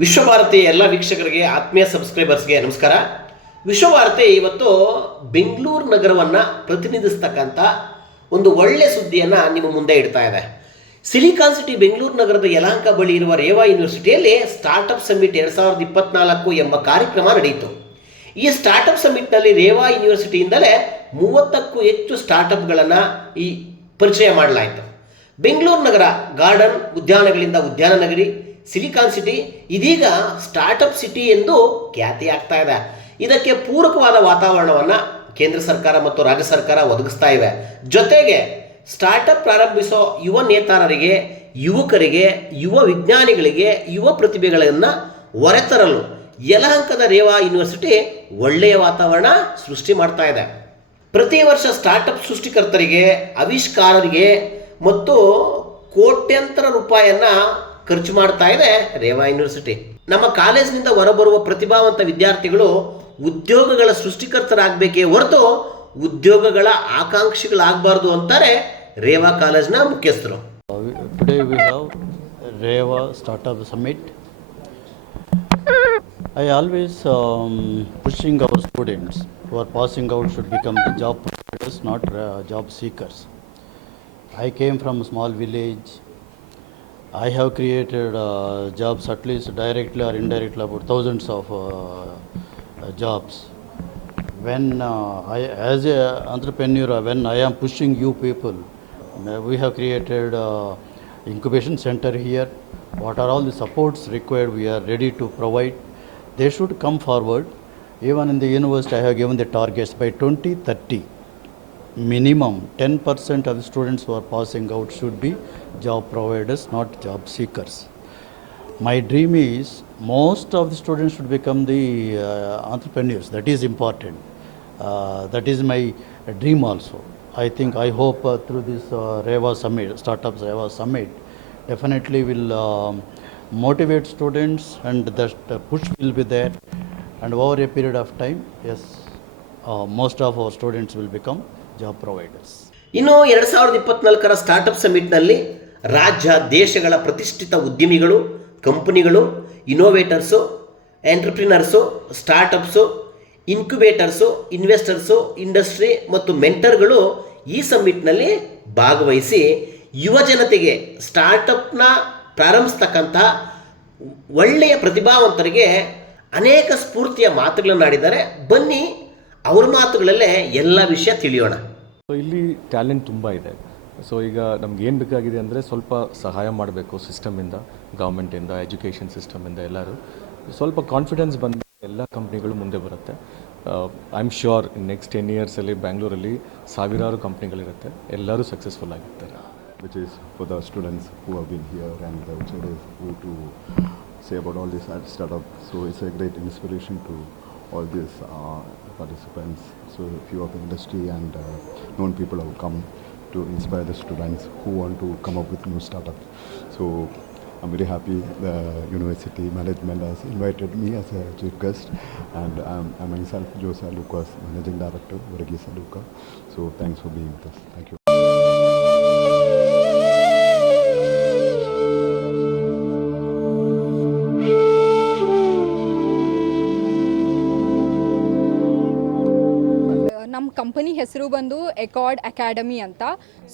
ವಿಶ್ವಭಾರತಿ ಎಲ್ಲ ವೀಕ್ಷಕರಿಗೆ ಆತ್ಮೀಯ ಸಬ್ಸ್ಕ್ರೈಬರ್ಸ್ಗೆ ನಮಸ್ಕಾರ. ವಿಶ್ವಭಾರತಿ ಇವತ್ತು ಬೆಂಗಳೂರು ನಗರವನ್ನು ಪ್ರತಿನಿಧಿಸ್ತಕ್ಕಂಥ ಒಂದು ಒಳ್ಳೆ ಸುದ್ದಿಯನ್ನು ನಿಮ್ಮ ಮುಂದೆ ಇಡ್ತಾ ಇದೆ. ಸಿಲಿಕಾನ್ ಸಿಟಿ ಬೆಂಗಳೂರು ನಗರದ ಯಲಹಂಕ ಬಳಿ ಇರುವ ರೇವಾ ಯೂನಿವರ್ಸಿಟಿಯಲ್ಲಿ ಸ್ಟಾರ್ಟಪ್ ಸಮ್ಮಿಟ್ 2024 ಎಂಬ ಕಾರ್ಯಕ್ರಮ ನಡೆಯಿತು. ಈ ಸ್ಟಾರ್ಟಪ್ ಸಮ್ಮಿಟ್ನಲ್ಲಿ ರೇವಾ ಯೂನಿವರ್ಸಿಟಿಯಿಂದಲೇ 30ಕ್ಕೂ ಹೆಚ್ಚು ಸ್ಟಾರ್ಟಪ್ಗಳನ್ನು ಈ ಪರಿಚಯ ಮಾಡಲಾಯಿತು. ಬೆಂಗಳೂರು ನಗರ ಗಾರ್ಡನ್ ಉದ್ಯಾನಗಳಿಂದ ಉದ್ಯಾನ ನಗರಿ, ಸಿಲಿಕಾನ್ ಸಿಟಿ ಇದೀಗ ಸ್ಟಾರ್ಟಪ್ ಸಿಟಿ ಎಂದು ಖ್ಯಾತಿಯಾಗ್ತಾ ಇದೆ. ಇದಕ್ಕೆ ಪೂರಕವಾದ ವಾತಾವರಣವನ್ನು ಕೇಂದ್ರ ಸರ್ಕಾರ ಮತ್ತು ರಾಜ್ಯ ಸರ್ಕಾರ ಒದಗಿಸ್ತಾ ಇವೆ. ಜೊತೆಗೆ ಸ್ಟಾರ್ಟಪ್ ಪ್ರಾರಂಭಿಸೋ ಯುವ ನೇತಾರರಿಗೆ, ಯುವಕರಿಗೆ, ಯುವ ವಿಜ್ಞಾನಿಗಳಿಗೆ, ಯುವ ಪ್ರತಿಭೆಗಳನ್ನು ಹೊರತರಲು ಯಲಹಂಕದ ರೇವಾ ಯೂನಿವರ್ಸಿಟಿ ಒಳ್ಳೆಯ ವಾತಾವರಣ ಸೃಷ್ಟಿ ಮಾಡ್ತಾ ಇದೆ. ಪ್ರತಿ ವರ್ಷ ಸ್ಟಾರ್ಟಪ್ ಸೃಷ್ಟಿಕರ್ತರಿಗೆ, ಆವಿಷ್ಕಾರರಿಗೆ ಮತ್ತು ಕೋಟ್ಯಂತರ ರೂಪಾಯಿಯನ್ನು ಖರ್ಚು ಮಾಡ್ತಾ ಇದೆ ರೇವಾ ಯೂನಿವರ್ಸಿಟಿ. ನಮ್ಮ ಕಾಲೇಜಿನಿಂದ ಹೊರಬರುವ ಪ್ರತಿಭಾವಂತ ವಿದ್ಯಾರ್ಥಿಗಳು ಉದ್ಯೋಗಗಳ ಸೃಷ್ಟಿಕರ್ತರಾಗಬೇಕೇ ಹೊರತು ಉದ್ಯೋಗಗಳ ಆಕಾಂಕ್ಷಿಗಳಾಗಬಾರ್ದು ಅಂತಾರೆ ರೇವಾ ಕಾಲೇಜಿನ ಮುಖ್ಯಸ್ಥರು. Today we have Reva Startup Summit. I always pushing our students who are passing out should become the job providers, not job seekers. I came from a small village. I have created jobs, at least directly or indirectly, about thousands of jobs. When as an entrepreneur, when I am pushing you people, we have created incubation center here. What are all the supports required? We are ready to provide. They should come forward. Even in the university, I have given the targets by 2030. Minimum 10% of the students who are passing out should be job providers, not job seekers. My dream is most of the students should become the entrepreneurs. That is important. That is my dream also. I hope through this Reva Summit, Startups Reva Summit, definitely will motivate students, and that push will be there. And over a period of time, yes, most of our students will become job providers. ಇನ್ನು 2024 startup ಸಮ್ಮಿಟ್ನಲ್ಲಿ ರಾಜ್ಯ ದೇಶಗಳ ಪ್ರತಿಷ್ಠಿತ ಉದ್ಯಮಿಗಳು, ಕಂಪನಿಗಳು, ಇನೋವೇಟರ್ಸು, entrepreneurs, startups, ಇನ್ಕ್ಯುಬೇಟರ್ಸು, investors, industry ಮತ್ತು ಮೆಂಟರ್ಗಳು ಈ ಸಮ್ಮಿಟ್ನಲ್ಲಿ ಭಾಗವಹಿಸಿ ಯುವ ಜನತೆಗೆ ಸ್ಟಾರ್ಟಪ್ನ ಪ್ರಾರಂಭಿಸ್ತಕ್ಕಂಥ ಒಳ್ಳೆಯ ಪ್ರತಿಭಾವಂತರಿಗೆ ಅನೇಕ ಸ್ಫೂರ್ತಿಯ ಮಾತುಗಳನ್ನಾಡಿದ್ದಾರೆ. ಬನ್ನಿ ಅವ್ರ ಮಾತುಗಳಲ್ಲೇ ಎಲ್ಲ ವಿಷಯ ತಿಳಿಯೋಣ. ಇಲ್ಲಿ ಟ್ಯಾಲೆಂಟ್ ತುಂಬ ಇದೆ. ಸೊ ಈಗ ನಮ್ಗೆ ಏನು ಬೇಕಾಗಿದೆ ಅಂದರೆ ಸ್ವಲ್ಪ ಸಹಾಯ ಮಾಡಬೇಕು ಸಿಸ್ಟಮಿಂದ, ಗೌರ್ಮೆಂಟಿಂದ, ಎಜುಕೇಷನ್ ಸಿಸ್ಟಮಿಂದ. ಎಲ್ಲರೂ ಸ್ವಲ್ಪ ಕಾನ್ಫಿಡೆನ್ಸ್ ಬಂದು ಎಲ್ಲ ಕಂಪ್ನಿಗಳು ಮುಂದೆ ಬರುತ್ತೆ. ಐ ಆಮ್ ಶ್ಯೂರ್ ನೆಕ್ಸ್ಟ್ 10 ಇಯರ್ಸಲ್ಲಿ ಬ್ಯಾಂಗ್ಳೂರಲ್ಲಿ ಸಾವಿರಾರು ಕಂಪ್ನಿಗಳಿರುತ್ತೆ, ಎಲ್ಲರೂ ಸಕ್ಸಸ್ಫುಲ್ ಆಗಿರ್ತಾರೆ. Which is for the students who have been here and also who to say about all this startup. So it's a great inspiration to all these participants. So few of the industry and known people have come to inspire the students who want to come up with new startups. So I'm very happy the university management has invited me as a chief guest, and I'm myself Jose Lucas, managing director Varghese Luca. So thanks for being with us. Thank you. ನಮ್ಮ company ಹೆಸರು ಬಂದು ಎಕಾರ್ಡ್ academy ಅಂತ.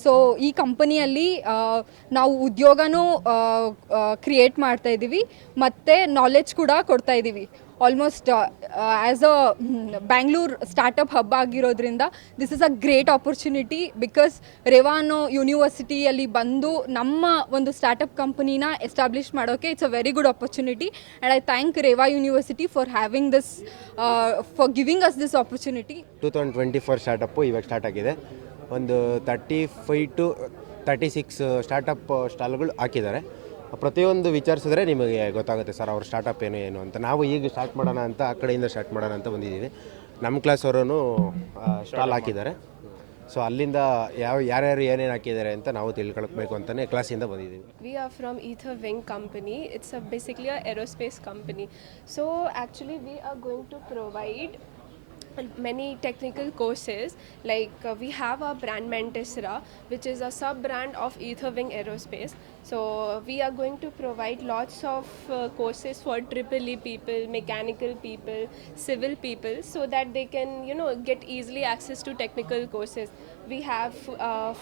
So ಈ ಕಂಪನಿಯಲ್ಲಿ ನಾವು ಉದ್ಯೋಗನೂ create ಮಾಡ್ತಾ ಇದ್ದೀವಿ ಮತ್ತು ನಾಲೆಡ್ಜ್ ಕೂಡ ಕೊಡ್ತಾ ಇದ್ದೀವಿ. Almost as a Bangalore startup hub ಆಗಿರೋದ್ರಿಂದ this is a great opportunity. Because Reva ಅನ್ನೋ ಯೂನಿವರ್ಸಿಟಿಯಲ್ಲಿ ಬಂದು ನಮ್ಮ ಒಂದು ಸ್ಟಾರ್ಟಪ್ ಕಂಪನಿನ ಎಸ್ಟಾಬ್ಲಿಷ್ ಮಾಡೋಕ್ಕೆ it's a very good opportunity. And I thank Reva university for having this, for giving us this opportunity. 2024 startup ಇವಾಗ start ಆಗಿದೆ. ಒಂದು 35 to 36 ಸ್ಟಾರ್ಟಪ್ ಸ್ಟಾಲ್ಗಳು ಹಾಕಿದ್ದಾರೆ. ಪ್ರತಿಯೊಂದು ವಿಚಾರಿಸಿದ್ರೆ ನಿಮಗೆ ಗೊತ್ತಾಗುತ್ತೆ ಸರ್ ಅವ್ರ ಸ್ಟಾರ್ಟಪ್ ಏನು ಅಂತ. ನಾವು ಈಗ ಸ್ಟಾರ್ಟ್ ಮಾಡೋಣ ಅಂತ ಆ ಕಡೆಯಿಂದ ಸ್ಟಾರ್ಟ್ ಮಾಡೋಣ ಅಂತ ಬಂದಿದ್ದೀವಿ. ನಮ್ಮ ಕ್ಲಾಸ್ ಅವರೂ ಸ್ಟಾಲ್ ಹಾಕಿದ್ದಾರೆ. ಸೊ ಅಲ್ಲಿಂದ ಯಾರ್ಯಾರು ಏನೇನು ಹಾಕಿದ್ದಾರೆ ಅಂತ ನಾವು ತಿಳ್ಕೊಳ್ಬೇಕು ಅಂತಲೇ ಕ್ಲಾಸಿಂದ ಬಂದಿದ್ದೀವಿ. We are from Ether Wing company. It's basically a aerospace company. So actually we are going to provide many technical courses, like we have our brand Mentisra, which is a sub brand of Ether Wing Aerospace. So we are going to provide lots of courses for EEE people, mechanical people, civil people, so that they can, get easily access to technical courses. We have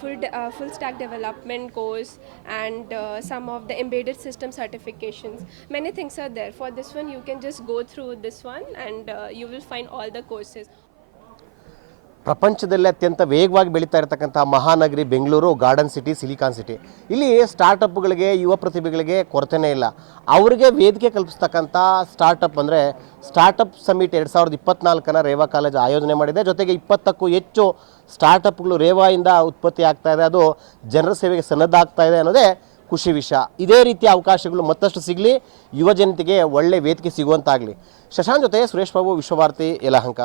full stack development course and some of the embedded system certifications. Many things are there. For this one, you can just go through this one and you will find all the courses. ಪ್ರಪಂಚದಲ್ಲೇ ಅತ್ಯಂತ ವೇಗವಾಗಿ ಬೆಳೀತಾ ಇರತಕ್ಕಂಥ Mahanagari Bengaluru, garden city, silicon city. ಇಲ್ಲಿ ಸ್ಟಾರ್ಟಪ್ಗಳಿಗೆ, ಯುವ ಪ್ರತಿಭೆಗಳಿಗೆ ಕೊರತೆನೇ ಇಲ್ಲ. ಅವರಿಗೆ ವೇದಿಕೆ ಕಲ್ಪಿಸ್ತಕ್ಕಂಥ ಸ್ಟಾರ್ಟಪ್ ಅಂದರೆ ಸ್ಟಾರ್ಟಪ್ ಸಮಿಟ್ 2024 ರೇವಾ ಕಾಲೇಜ್ ಆಯೋಜನೆ ಮಾಡಿದೆ. ಜೊತೆಗೆ 20ಕ್ಕೂ ಹೆಚ್ಚು ಸ್ಟಾರ್ಟಪ್ಗಳು ರೇವಾಯಿಂದ ಉತ್ಪತ್ತಿ ಆಗ್ತಾ ಇದೆ. ಅದು ಜನರ ಸೇವೆಗೆ ಸನ್ನದ್ಧ ಆಗ್ತಾ ಇದೆ ಅನ್ನೋದೇ ಖುಷಿ ವಿಷಯ. ಇದೇ ರೀತಿಯ ಅವಕಾಶಗಳು ಮತ್ತಷ್ಟು ಸಿಗಲಿ, ಯುವ ಜನತೆಗೆ ಒಳ್ಳೆ ವೇದಿಕೆ ಸಿಗುವಂತಾಗಲಿ. ಶಶಾಂಕ್ ಜೊತೆ ಸುರೇಶ್ ಬಾಬು, ವಿಶ್ವಭಾರತಿ, ಯಲಹಂಕ.